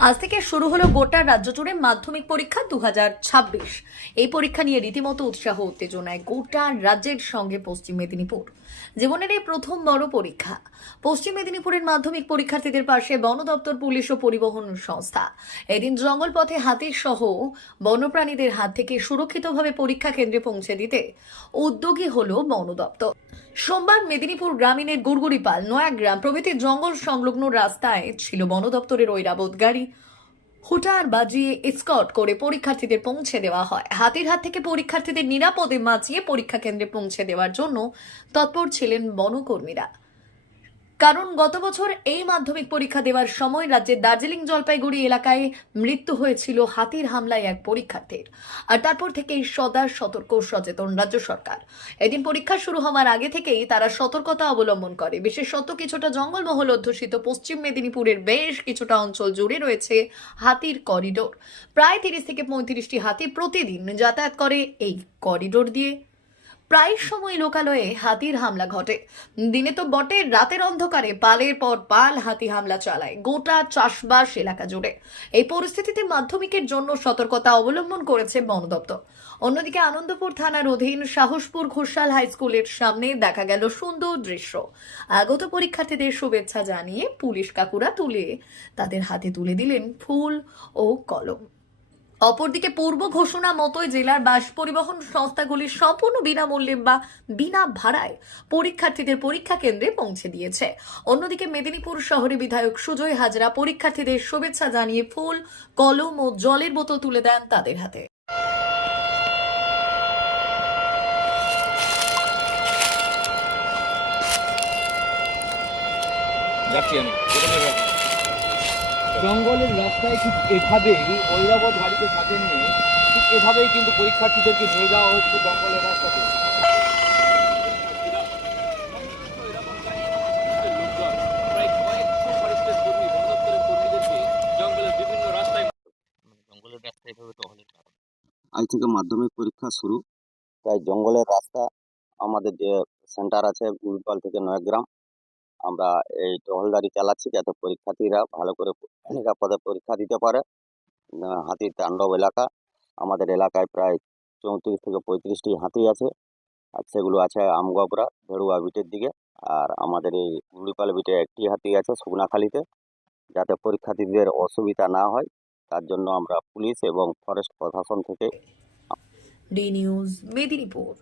আজ থেকে শুরু হলো গোটা রাজ্য জুড়ে মাধ্যমিক পরীক্ষা 2026। এই পরীক্ষা নিয়ে রীতিমতো উৎসাহ উত্তেজনায় গোটা রাজ্যের সঙ্গে পশ্চিম মেদিনীপুর। জীবনের এই প্রথম বড় পরীক্ষা। পশ্চিম মেদিনীপুরের মাধ্যমিক পরীক্ষার্থীদের পাশে বন দপ্তর, পুলিশ ও পরিবহন সংস্থা। এদিন জঙ্গল পথে হাতি সহ বন্যপ্রাণীদের হাত থেকে সুরক্ষিতভাবে পরীক্ষা কেন্দ্রে পৌঁছে দিতে উদ্যোগী হলো বন দপ্তর। সোমবার মেদিনীপুর গ্রামীণের গুড়গুড়িপাল, নয়াগ্রাম প্রভৃতি জঙ্গল সংলগ্ন রাস্তায় ছিল বন দপ্তরের ঐরাবত গাড়ি। হুটার বাজিয়ে এসকর্ট করে পরীক্ষার্থীদের পৌঁছে দেওয়া হয়। হাতির হাত থেকে পরীক্ষার্থীদের নিরাপদে বাঁচিয়ে পরীক্ষা কেন্দ্রে পৌঁছে দেওয়ার জন্য তৎপর ছিলেন বনকর্মীরা। কারণ গত বছর এই মাধ্যমিক পরীক্ষা দেওয়ার সময় রাজ্যের দার্জিলিং জলপাইগুড়ি এলাকায় মৃত্যু হয়েছিল হাতির হামলায় এক পরীক্ষার্থীর। আর তারপর থেকেই সদা সতর্ক সচেতন রাজ্য সরকার। এদিন পরীক্ষা শুরু হওয়ার আগে থেকেই তারা সতর্কতা অবলম্বন করে। বিশেষত কিছুটা জঙ্গলমহল অধ্যুষিত পশ্চিম মেদিনীপুরের বেশ কিছুটা অঞ্চল জুড়ে রয়েছে হাতির করিডোর। প্রায় 30 থেকে 35টি হাতি প্রতিদিন যাতায়াত করে এই করিডোর দিয়ে। প্রায় সময় লোকালয়ে হাতির হামলা ঘটে। দিনে তো বটে, রাতের অন্ধকারে পালের পর পাল হাতি হামলা চালায় গোটা চাষবাস এলাকা জুড়ে। এই পরিস্থিতিতে মাধ্যমিকের জন্য সতর্কতা অবলম্বন করেছে বন দপ্তর। অন্যদিকে আনন্দপুর থানার অধীন সাহসপুর ঘোষাল হাই স্কুলের সামনে দেখা গেল সুন্দর দৃশ্য। আগত পরীক্ষার্থীদের শুভেচ্ছা জানিয়ে পুলিশ কাকুরা তাদের হাতে তুলে দিলেন ফুল ও কলম। অপরদিকে পূর্ব ঘোষণা মতোই জেলার বাস পরিবহন সংস্থাগুলি সম্পূর্ণ বিনামূল্যে বা বিনা ভাড়ায় পরীক্ষার্থীদের পরীক্ষা কেন্দ্রে পৌঁছে দিয়েছে। অন্যদিকে মেদিনীপুর শহরে বিধায়ক সুজয় হাজরা পরীক্ষার্থীদের শুভেচ্ছা জানিয়ে ফুল, কলম ও জলের বোতল তুলে দেন তাদের হাতে। যাচ্ছি আমি জঙ্গলের রাস্তায় ঠিক এভাবেই ঐরাবত গাড়িকে সাথে নিয়ে ঠিক এভাবেই কিন্তু পরীক্ষার্থীদেরকে নিয়ে যাওয়া হচ্ছে জঙ্গলের রাস্তাতে। জঙ্গলের রাস্তা এভাবে টহলের কারণ আজ থেকে মাধ্যমিক পরীক্ষা শুরু, তাই জঙ্গলের রাস্তা আমাদের যে সেন্টার আছে গুড়িপাল থেকে নয়াগ্রাম, আমরা এই টহলদারি চালাচ্ছি যাতে পরীক্ষার্থীরা ভালো করে নিরাপদে পরীক্ষা দিতে পারে। হাতির তাণ্ডব এলাকা, আমাদের এলাকায় প্রায় 34 থেকে 35টি হাতি আছে, আর সেগুলো আছে আমগবরা ভেড়ুয়া বিটের দিকে। আর আমাদের এই গুড়িপাল বিটে একটি হাতি আছে শুকনাখালিতে। যাতে পরীক্ষার্থীদের অসুবিধা না হয় তার জন্য আমরা পুলিশ এবং ফরেস্ট প্রশাসন থেকে ডি নিউজ মেদিনীপুর।